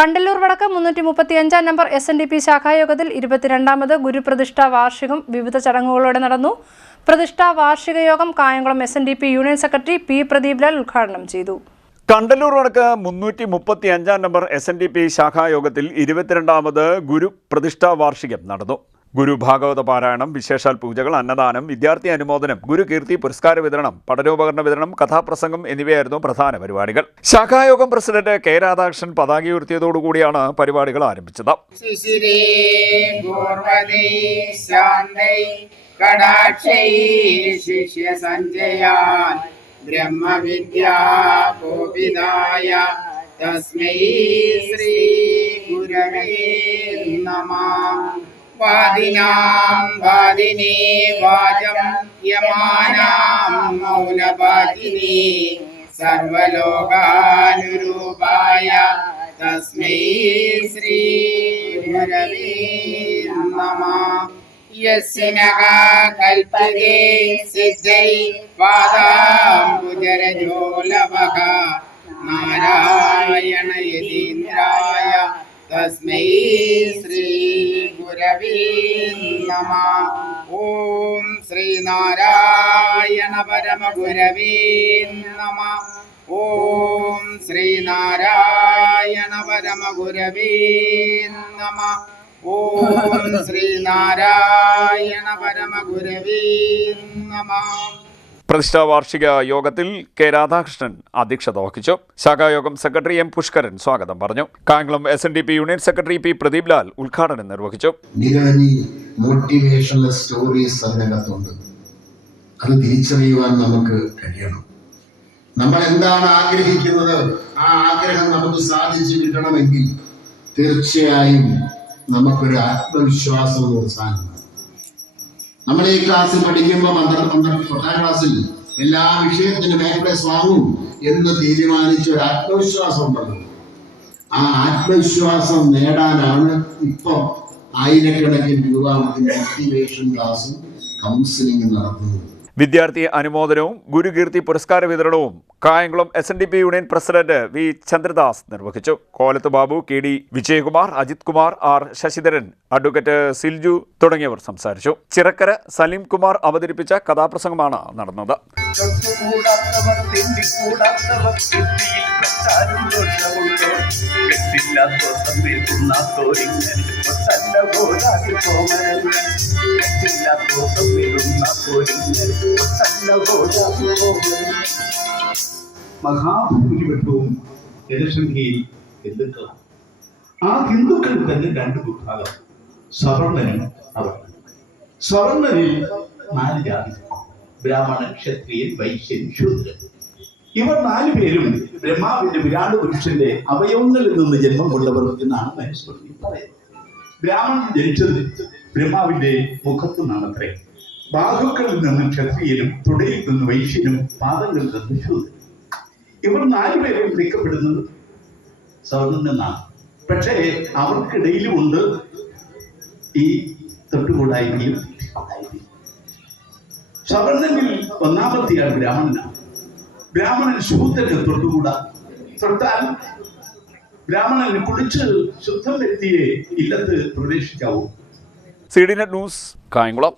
കണ്ടല്ലൂർ വടക്ക് 335 number SNDP ശാഖായോഗത്തിൽ 22ാമത് ഗുരുപ്രതിഷ്ഠാ വാർഷികം വിവിധ ചടങ്ങുകളോടെ നടന്നു. പ്രതിഷ്ഠാ വാർഷിക യോഗം Kayamkulam SNDP union secretary P. Pradeep Lal ഉദ്ഘാടനം ചെയ്തു. കണ്ടല്ലൂർ വടക്ക് 335 നമ്പർ SNDP ശാഖായോഗത്തിൽ 22ാമത് ഗുരുപ്രതിഷ്ഠാ വാർഷികം നടന്നു. ഗുരു ഭാഗവത പാരായണം, വിശേഷാൽ പൂജകൾ, അന്നദാനം, വിദ്യാർത്ഥി അനുമോദനം, ഗുരുകീർത്തി പുരസ്കാര വിതരണം, പഠനോപകരണ വിതരണം, കഥാപ്രസംഗം എന്നിവയായിരുന്നു പ്രധാന പരിപാടികൾ. ശാഖായോഗം പ്രസിഡന്റ് K. രാധാകൃഷ്ണൻ പതാക ഉയർത്തിയതോടുകൂടിയാണ് പരിപാടികൾ ആരംഭിച്ചത്. വാദിനേ വാചം യമാനാം മൗനവാദിനേ സർവലോകാനുരൂപായ തസ്മൈ ശ്രീ ഗുരവേ നമഃ. യസ്നഃ കൽപതേ സിദ്ധൈ പാദാംബുജരജോലവഃ നാരായണ യതീന്ദ്രായ തസ്മൈ ശ്രീ ഗുരവേ നമഃ. ഓം ശ്രീനാരായണ പരമ ഗുരവേ നമഃ. ഓം ശ്രീനാരായണ പരമ ഗുരവേ നമഃ. ഓം ശ്രീനാരായണ പരമ ഗുരവേ നമഃ. പ്രതിഷ്ഠാ വാർഷിക യോഗത്തിൽ K. രാധാകൃഷ്ണൻ അധ്യക്ഷത വഹിച്ചു. ശാഖായോഗം സെക്രട്ടറി M. പുഷ്കരൻ സ്വാഗതം പറഞ്ഞു. Kayamkulam SNDP union secretary P. Pradeep Lal ഉദ്ഘാടനം നിർവഹിച്ചു. നിരവധി മോട്ടിവേഷണൽ സ്റ്റോറീസ് അതിനകത്തുണ്ട്. അത് തിരിച്ചറിയുവാൻ നമുക്ക് കഴിയണം. നമ്മൾ എന്താണ് ആഗ്രഹിക്കുന്നത്, ആ ആഗ്രഹം നമുക്ക് സാധിച്ചു കിട്ടണമെങ്കിൽ തീർച്ചയായും നമുക്കൊരു ആത്മവിശ്വാസം സാധനം. നമ്മൾ ഈ ക്ലാസ്സിൽ പഠിക്കുമ്പോൾ 10ാം ക്ലാസ്സിൽ എല്ലാ വിഷയത്തിനും A+ വാങ്ങും എന്ന് തീരുമാനിച്ച ഒരു ആത്മവിശ്വാസം ഉണ്ടല്ലോ. ആ ആത്മവിശ്വാസം നേടാനാണ് ഇപ്പം ആയിരക്കണക്കിന് രൂപ മോട്ടിവേഷൻ ക്ലാസും കൗൺസിലിംഗ് നടത്തുന്നത്. വിദ്യാർത്ഥി അനുമോദനവും ഗുരുകീർത്തി പുരസ്കാര വിതരണവും Kayamkulam SNDP union president V. Chandradas നിർവഹിച്ചു. Kolath Babu, KD Vijayakumar, Ajith Kumar, R. Sasidharan, advocate Silju തുടങ്ങിയവർ സംസാരിച്ചു. ചിറക്കര സലീം കുമാർ അവതരിപ്പിച്ച കഥാപ്രസംഗമാണ് നടന്നത്. മഹാഭൂരിപക്ഷവും ജനസംഖ്യയിൽ ഹിന്ദുക്കളാണ്. ആ ഹിന്ദുക്കളിൽ തന്നെ 2 വിഭാഗം, സവർണനും അവർണനും. സവർണരിൽ 4 ജാതി: ബ്രാഹ്മണൻ, ക്ഷത്രിയൻ, വൈശ്യൻ, ശൂദ്രൻ. ഇവർ 4 പേരും ബ്രഹ്മാവിന്റെ വിരാട് പുരുഷന്റെ അവയവങ്ങളിൽ നിന്ന് ജന്മം കൊണ്ടവർ എന്നാണ് മനുസ്മൃതി പറയുന്നത്. ബ്രാഹ്മണൻ ജനിച്ചത് ബ്രഹ്മാവിന്റെ മുഖത്തു നിന്നാണത്രേ. ബാഹുക്കളിൽ നിന്ന് ക്ഷത്രിയനും, തുടയിൽ നിന്ന് വൈശ്യനും, പാദങ്ങളിൽ നിന്ന് ശൂദ്രനും. ഇവർ 4 പേരും വിളിക്കപ്പെടുന്നത് സവർണൻ എന്നാണ്. പക്ഷേ അവർക്കിടയിലുമുണ്ട് ഈ തൊട്ടുകൂടായ്മയും. സവർണനിൽ 1ാമത്തെയാൾ ബ്രാഹ്മണനാണ്. ബ്രാഹ്മണൻ ശൂദ്രന് തൊട്ടുകൂടാ. തൊട്ടാൽ ബ്രാഹ്മണന് കുളിച്ച് ശുദ്ധം വ്യക്തിയെ ഇല്ലത്ത് പ്രവേശിക്കാവൂ. CDNet news, Kayamkulam.